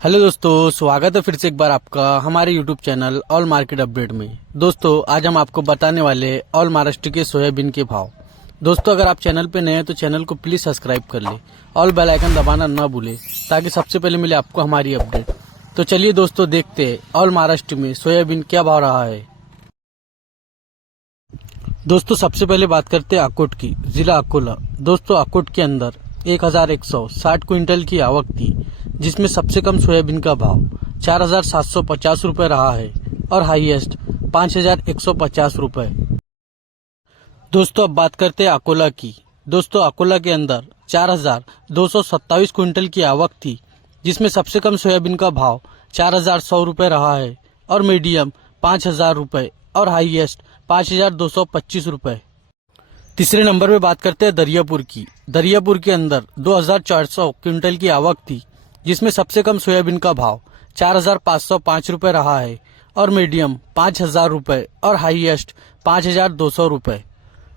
Hello दोस्तों, स्वागत है फिर से एक बार आपका हमारे YouTube channel all market update में। दोस्तों आज हम आपको बताने वाले ऑल महाराष्ट्र के सोयाबीन के भाव। दोस्तों अगर आप चैनल पे नए हैं तो चैनल को प्लीज सब्सक्राइब कर ले और बेल आइकन दबाना ना भूले ताकि सबसे पहले मिले आपको हमारी अपडेट। तो चलिए दोस्तों देखते हैं ऑल महाराष्ट्र में सोयाबीन क्या भाव रहा है। दोस्तों सबसे पहले बात करते हैं अकोट की, जिला अकोला। दोस्तों अकोट के अंदर 1160 क्विंटल की आवक थी, जिसमें सबसे कम सोयाबीन का भाव 4750 रुपए रहा है और हाईएस्ट 5150 रुपए। दोस्तों अब बात करते हैं अकोला की। दोस्तों अकोला के अंदर 4227 क्विंटल की आवक थी, जिसमें सबसे कम सोयाबीन का भाव 4100 रुपए रहा है और मीडियम 5000 रुपए और हाईएस्ट 5225 रुपए। तीसरे नंबर पे बात करते हैं दरियापुर की। दरियापुर के अंदर 2400 क्विंटल की आवक थी, जिसमें सबसे कम सोयाबीन का भाव 4505 रुपए रहा है और मीडियम 5000 रुपए और हाईएस्ट 5200 रुपए।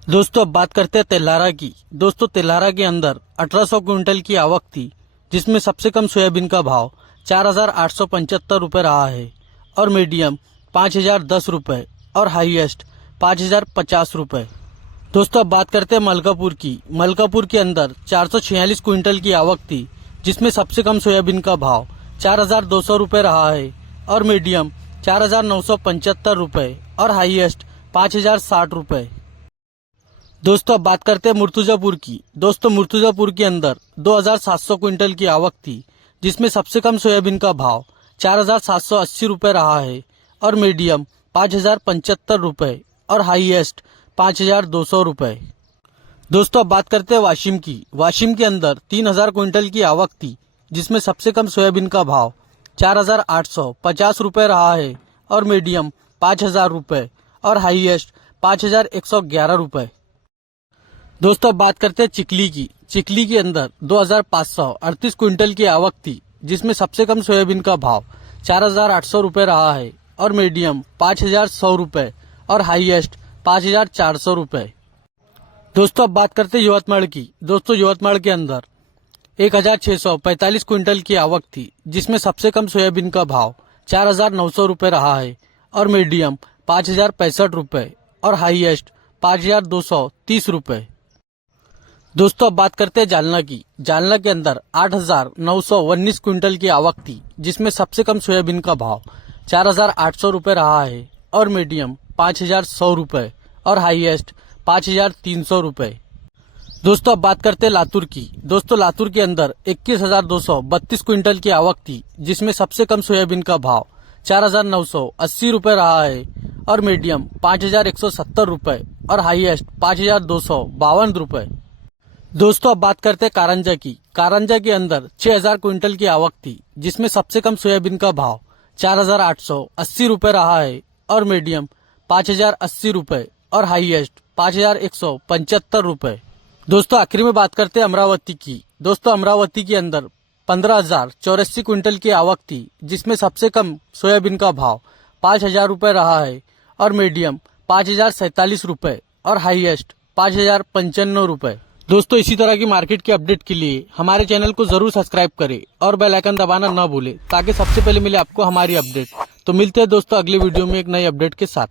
दोस्तों अब बात करते हैं तेल्हारा की। दोस्तों तेल्हारा के अंदर 1800 क्विंटल की आवक थी, जिसमें सबसे कम सोयाबीन का भाव 4875 रुपए रहा है और मीडियम 5010 रुपए और हाईएस्ट 5050 रुपए। दोस्तों अब बात करते हैं मलकापुर की। मलकापुर के अंदर 446 क्विंटल की आवक थी, जिसमें सबसे कम सोयाबीन का भाव 4200 रुपए रहा है और मीडियम 4975 रुपए और हाईएस्ट 5060 रुपए। दोस्तों अब बात करते हैं मुर्तुजापुर की। दोस्तों मुर्तुजापुर के अंदर 2700 क्विंटल की आवक थी, जिसमें सबसे कम सोयाबीन का भाव 4780 रुपए रहा है और मीडियम 5075 रुपए और हाईएस्ट 5200 रुपए। दोस्तों अब बात करते हैं वाशिम की। वाशिम के अंदर 3000 क्विंटल की आवक थी, जिसमें सबसे कम सोयाबीन का भाव 4850 रुपए रहा है और मीडियम 5000 रुपए और हाईएस्ट 5111 रुपए। दोस्तों अब बात करते हैं चिकली की। चिकली के अंदर 2538 क्विंटल की आवक थी, जिसमें सबसे कम सोयाबीन का भाव 4800 रुपए रहा है और मीडियम 5100 रुपए और हाईएस्ट 5400 रुपए। दोस्तों अब बात करते हैं यवतमाल की। दोस्तों यवतमाल के अंदर 1645 क्विंटल की आवक थी, जिसमें सबसे कम सोयाबीन का भाव 4900 रुपए रहा है और मीडियम 5065 रुपए और हाईएस्ट 5230 रुपए। दोस्तों अब बात करते हैं जालना की। जालना के अंदर 8919 क्विंटल की आवक थी, जिसमें सबसे कम सोयाबीन का भाव 4800 रुपए रहा है और मीडियम 5100 रुपए और हाईएस्ट 5300 रुपए। दोस्तों अब बात करते हैं लातूर की। दोस्तों लातूर के अंदर 21232 क्विंटल की आवक थी, जिसमें सबसे कम सोयाबीन का भाव 4980 रुपए रहा है और मीडियम 5170 रुपए और हाईएस्ट 5252 रुपए। दोस्तों अब बात करते हैं कारंजा की। कारंजा के अंदर 6000 क्विंटल की आवक थी, जिसमें सबसे कम सोयाबीन का भाव 4880 रुपए रहा है और मीडियम 5080 रुपए और हाईएस्ट 5175 रुपए। दोस्तों आखिर में बात करते हैं अमरावती की। दोस्तों अमरावती के अंदर 15084 क्विंटल की आवक थी, जिसमें सबसे कम सोयाबीन का भाव 5000 रुपए रहा है और मीडियम 5047 रुपए और हाईएस्ट 5095 रुपए। दोस्तों इसी तरह की मार्केट के अपडेट के लिए हमारे चैनल को जरूर सब्सक्राइब करें और बेल आइकन दबाना ना भूलें ताकि सबसे पहले मिले आपको हमारी अपडेट। तो मिलते हैं दोस्तों अगले वीडियो में एक नई अपडेट के साथ।